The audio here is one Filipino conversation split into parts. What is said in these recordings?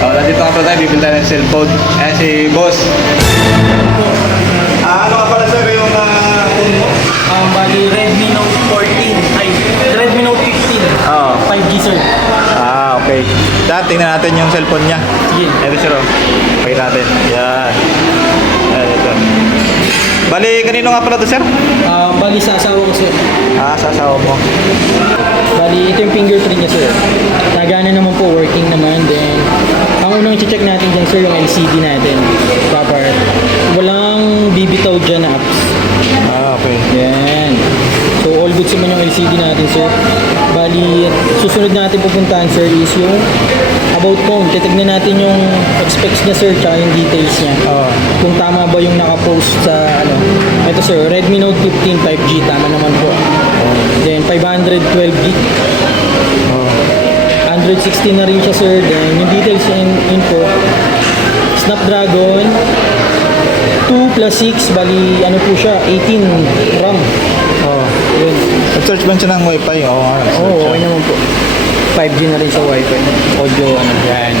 Nandito nga pala tayo, bibili tayo ng cellphone. Ayan si boss. Ano nga pala sir yung phone mo? Bali, Redmi Note 14. Ay, Redmi Note 15. Oo. 5G, sir. Okay. Dahil tingnan natin yung cellphone niya. Sige. Ito sir, oh. Pakita natin. Yan. Ayan, ito. Bali, kanino nga pala to sir? Bali, sa asawa ko, sir. Sa asawa mo. Bali, ito yung fingerprint niya, sir. Nagana naman po, working naman. Then, ang unang check natin dyan, sir, yung LCD natin. Proper. Walang bibitaw dyan na apps. Okay. Yan. So, all good naman yung LCD natin, sir. Bali, susunod natin pupuntahan, sir, is yung about phone. Titignan natin yung specs niya, sir, tsaka yung details niya. Kung tama ba yung nakapost sa, ano. Ito, sir, Redmi Note 15 5G. Tama naman po. Then, 512 gig. 160 na rin siya, sir. Then, yung details and info. Snapdragon 2 plus 6, bali, ano po siya, 18 RAM. Yun. Nag-search ba siya ng wifi? Okay naman po. 5G na rin sa wifi. Audio, ano, yan.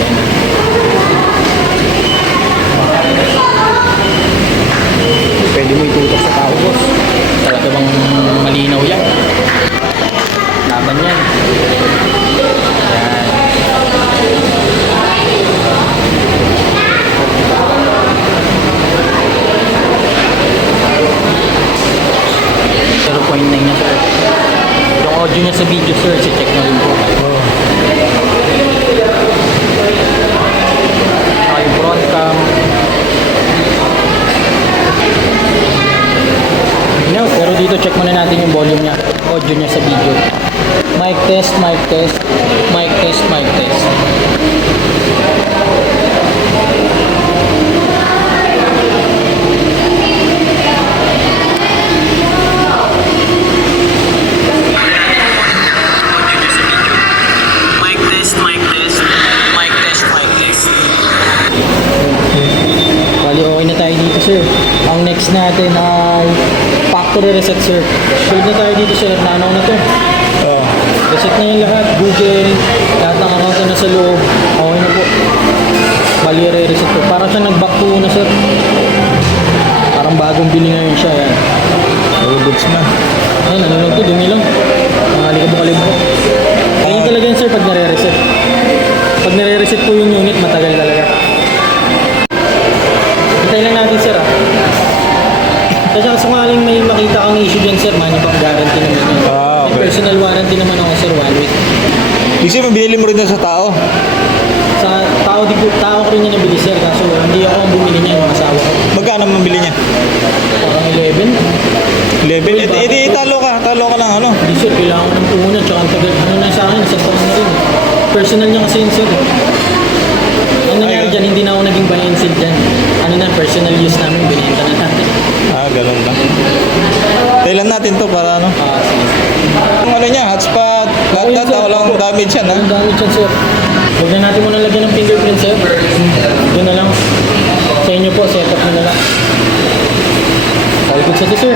Pwede mo itutok sa tao, boss. Talaga bang malinaw yan? Laban yan. Yan. 0.9 na, sir. Yung audio niya sa video, sir, check na rin po. Yung front cam. No, pero dito check muna natin yung volume niya, audio niya sa video. Mic test, mic test, mic test, mic test. Sir, ang next natin ay factory reset, sir. Sulit na tayo dito, sir. Nanaw na to. Reset na yung lahat. Google, lahat ng account na sa loob. Okay na po. Bali, re-reset po. Parang siya nag-back to na, sir. Parang bagong bili ngayon siya. Yan. Goods na. Ay, nanonood to. Dumi lang. Kalibok. Ganyan talaga yan, sir, pag nare-reset. Pag nare-reset po yung unit, matagal talaga. Hintayin lang natin, sir, Kasi kung aling may makita kang issue dyan, sir, money back guarantee naman yun. Okay. May personal warranty naman ako, sir, 1 week. Kasi mabili mo rin na sa tao. Sa tao ko rin niya nabili, sir. Kaso hindi ako ang bumili niya, yung asawa ko. Magkano mabili niya? Parang 11. 11? Talo ka lang ano? Hindi, sir, kailangan ko ng puhunan. Tsaka ang tagal, ano na sa akin, isang taon na rin. Personal niya kasi yun, sir. Ang nangyari dyan, hindi na ako naging buy and sell dyan. Ano na, personal use namin, binenta na natin. Ganun lang. Kailan natin to para ano? Sige. Ang ano niya, hotspot, lahat, walang damage yan, ha? Walang damage yan, sir. Huwag na natin muna lagyan ng fingerprint, sir. Doon na lang. Sa inyo po, set up nyo na lang. All good sa to, sir.